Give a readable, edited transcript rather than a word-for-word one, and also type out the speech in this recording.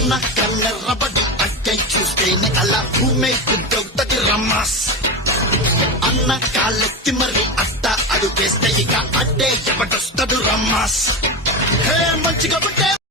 అన్న కన్నెర్రబడి అక్కై చూస్తేనే అలా భూమే గుద్దవుతది రమాస్. అన్న కాళ్ళెత్తి మరి అట్ట అడుగేస్తే ఇక అడ్డే ఎవడొస్తడు రమాస్. హే మంచిగా